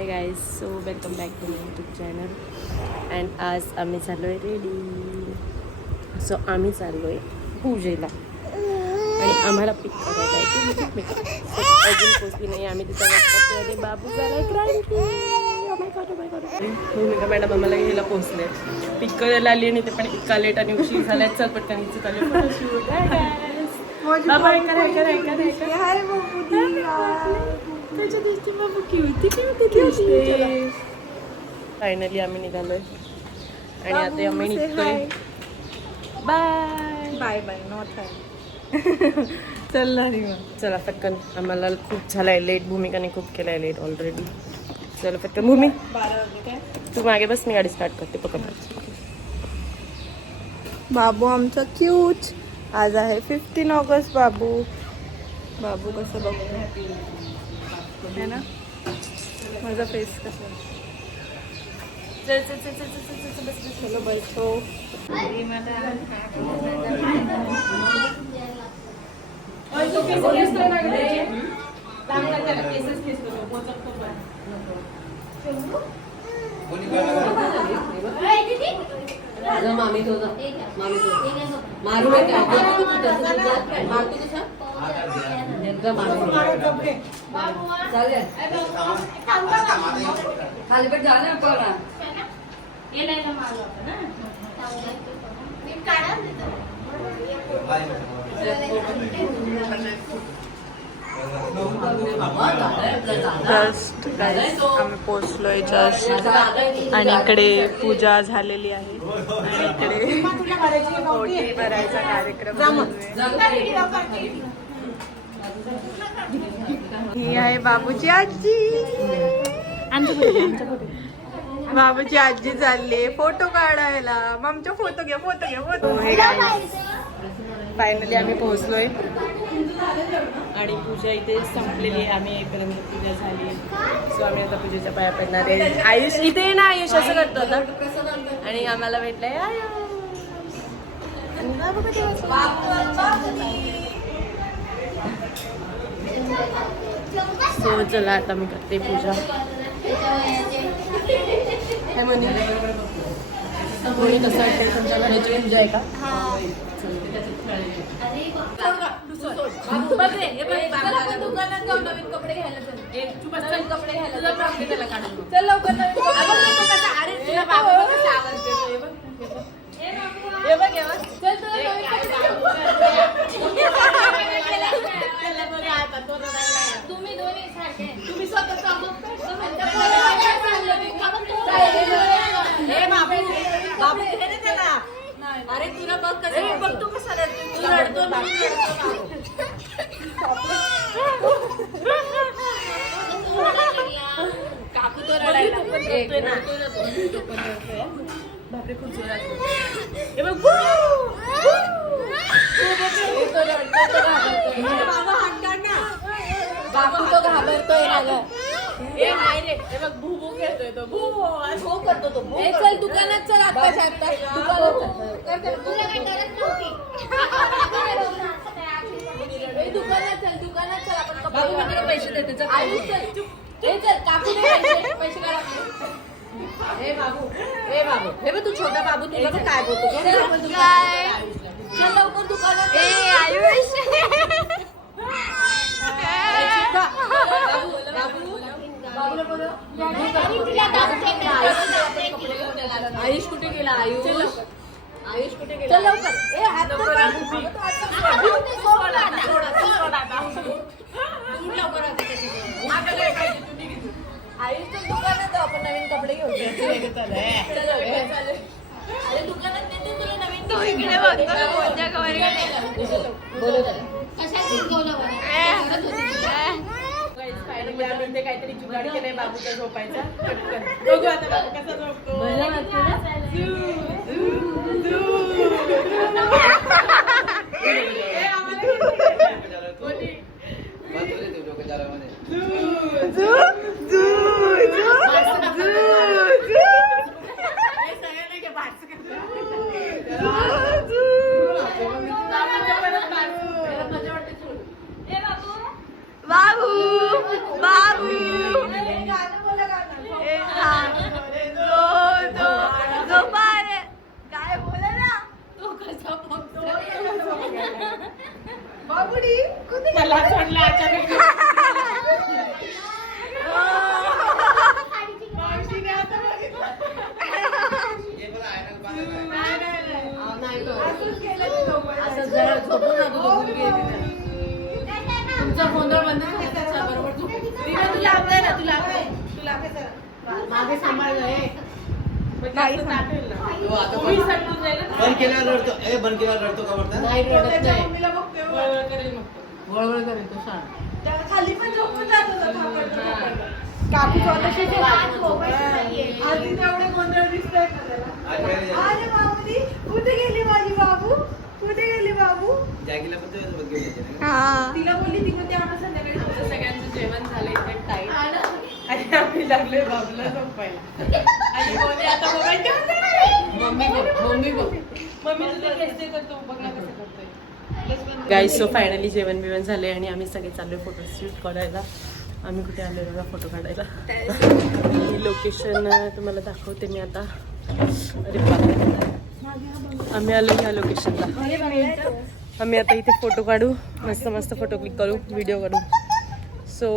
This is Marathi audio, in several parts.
हे guys, so welcome back to my YouTube channel. And आज आम्ही चाललो आहे रेडी. सो आम्ही चाललो आहे पूजेला आणि आम्हाला पिक करायला आहे. अजून पोचली नाही आम्ही तिथं वाटतं बाबू झाला क्रांती. भूमिका मॅडम आम्हाला घ्यायला पोचले. पिक करायला आली आणि ते पण इतका लेट आणि उशीर झालाय. चल पटकन फायनली आम्ही निघालोय आणि आता आम्ही निघतोय. बाय बाय बाय नॉट चला पटकन. आम्हाला खूप झालाय लेट. भूमिकाने खूप केलाय लेट ऑलरेडी. चला पटकन. भूमी तू मागे बस, मी गाडी स्टार्ट करते. पकड. बाबू आमचा क्यूट. आज आहे 15 ऑगस्ट. बाबू बाबू कसं बघतो है ना, माझा फेस कसा. चलो बैठो. मामी तो मारू खाली पेट जाना आपला जस्ट आम्ही पोचलोय जस्ट. आणि इकडे पूजा झालेली आहे आणि इकडे ओटी भरायचा कार्यक्रम. ही आहे बाबूची आजी. बाबूची आजी चालली फोटो काढायला. आमचा फोटो घ्या, फोटो घ्या, फोटो. फायनली आम्ही पोहोचलोय आणि पूजा इथे संपलेली आहे. आम्ही येईपर्यंत पूजा झाली. सो आम्ही आता पूजेच्या पाया पडणार आहे. आयुष इथे ना, आयुष असं करतो ना. आणि आम्हाला भेटलंय सो चला आता मी करते पूजा. काय म्हणे कसं वाटतंय तुमच्या घराची पूजा आहे का? दुकानात जाऊन नवीन कपडे घ्यायला कपडे घ्यायला चल लवकर. तुम्ही दोन्ही सारखे तुम्ही स्वतः बाबू त्याला. अरे तुला बघ कसं बघतो कसा तू रडतो. काकू तो रडायला बापरे खूप जोरात. बाबू तो घाबरतोय ना. नाही रे, हे बघ भू भू घेतोय तो. भू भू करतो तो. चल दुकानात चल आत्ताच्या आत्ता. दुकानात चल आपण कपडे पैसे देते. चल काकू पैसे काढा. हे बाबू हे बघ तू छोटा बाबू तुला काय बोलतो. चल लवकर दुकानात. आयुष कुठे गेला? आयुष कुठे गेला? चल लवकर. आयुष तर दुकानात आपण नवीन कपडे घेऊ. अरे दुकानात नेते तुला नवीन. आम्ही काहीतरी जुगाड केलंय बाबूचा झोपायचा. बघू आता बाबू कसा झोपतो. बाबू बाबू मला असं वाटलं अचानक असं जरा झोपून तुमचा गोंधळ बंद करायचा बरोबर तुला आपलाय तुला मागे सांभाळ नाही बंद केल्यावर रडतो बंद केल्यावर रडतो का म्हणतात नाही रडत नाही वळवळ करेल तो शाळा खाली पण झोपून जात काकू स्वतःशी आधी तेवढे गोंधळ दिसतोय का त्याला अरे बाबूजी कुठे गेली माझी बाबू कुठे गेली बाबू जागीला पण तो बघितलं तिला बोलली ती कोणती आणा संध्याकाळी आमचं सगळ्यांचं जेवण झालं इथे टाईम आणि आम्ही लागले बाबूला झोपायला आणि बोलली आता मोबाईल ठेवून देणार आहे. मम्मी बघ मम्मी तुझं केस तर तू बघ ना कसं करतोय गाईज सो फायनली जेवण बिवण झाले आणि आम्ही सगळे चाललोय फोटो शूट करायला. आम्ही कुठे आलो बघा फोटो काढायला. ही लोकेशन तुम्हाला दाखवते मी आता. अरे बापरे, आम्ही आलो ह्या लोकेशनला. आम्ही आता इथे फोटो काढू, मस्त मस्त फोटो क्लिक करू, व्हिडिओ काढू. सो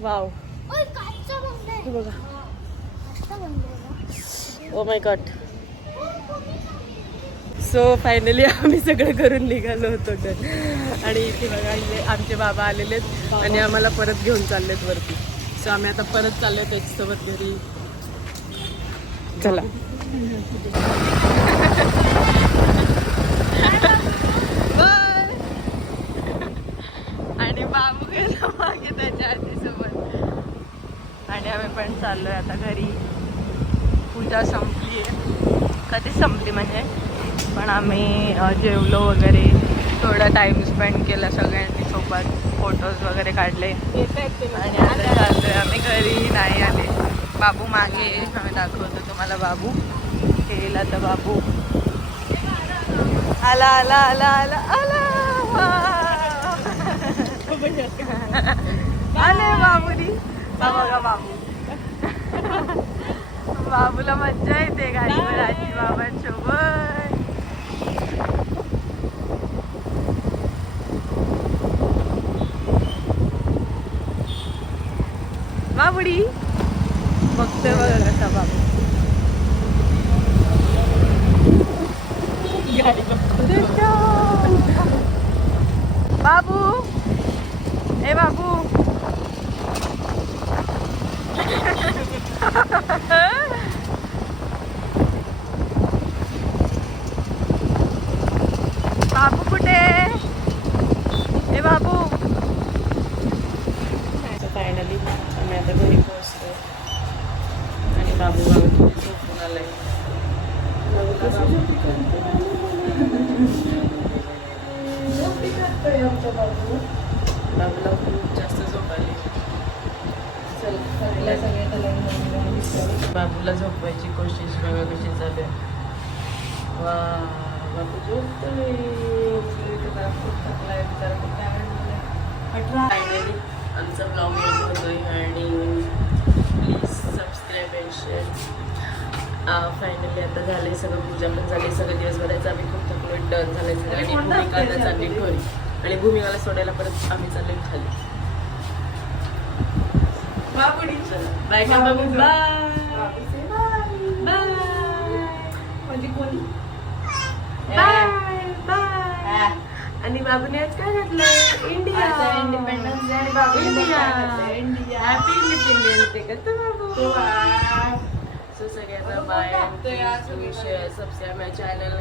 वाव, हे बघा. Oh my God. So finally आम्ही सगळं करून निघालो होतो तर. आणि इथे बघा इथे आमचे बाबा आलेलेत आणि आम्हाला परत घेऊन चाललेत वरती. सो आम्ही आता परत चाललोय त्याच्यासोबत घरी. चला. आणि बाबू गेला मागे त्याच्या आजीसोबत. आणि आम्ही पण चाललोय आता घरी. पूजा संपली आहे, कधीच संपली म्हणजे. पण आम्ही जेवलो वगैरे, थोडा टाइम स्पेंड केला सगळ्यांनी सोबत, फोटोज वगैरे काढले आणि आता चाललोय आम्ही घरी. नाही आले बाबू मागे, आम्ही दाखवतो तुम्हाला. बाबू गेला तर बाबू आला आला आला आला आला. आले बाबूनी. बाबा का बाबू. बाबूला मज्जा येते गाडीवर आजी बाबांसोबत. बाबुडी बघतोय बघा कसा बाबू. बाबू, ए बाबू. बाबू कुठे? ए बाबू. फायनली आम्ही आता घरी पोहोचलो आणि बाबू झोपून आलाय. बाबूला खूप जास्त झोप आली. बाबूला झोपवायची कोशिश बघा कशी चालू आहे. वा, बाबू झोपतोय. फायनली आमचा ब्लॉग होतोय आणि please subscribe and share. Finally आता झालंय सगळं, पूजा पण झाली, सगळं दिवसभराचं आम्ही खूप थकलो, डन झालंय सगळं. आणि भूमिका आता चालली घरी आणि भूमिकाला सोडायला परत आम्ही चाललोय खाली. बाय का बाबू. बाय बाय म्हणजे कोणी बाय बाय. आणि बाबूने आज काय घातलंय? India independence day. बाबू इंडिया हॅपी इंडिपेंडन्स डे करतो बाबू. सो सगळ्यांना bye. Share subscribe my channel.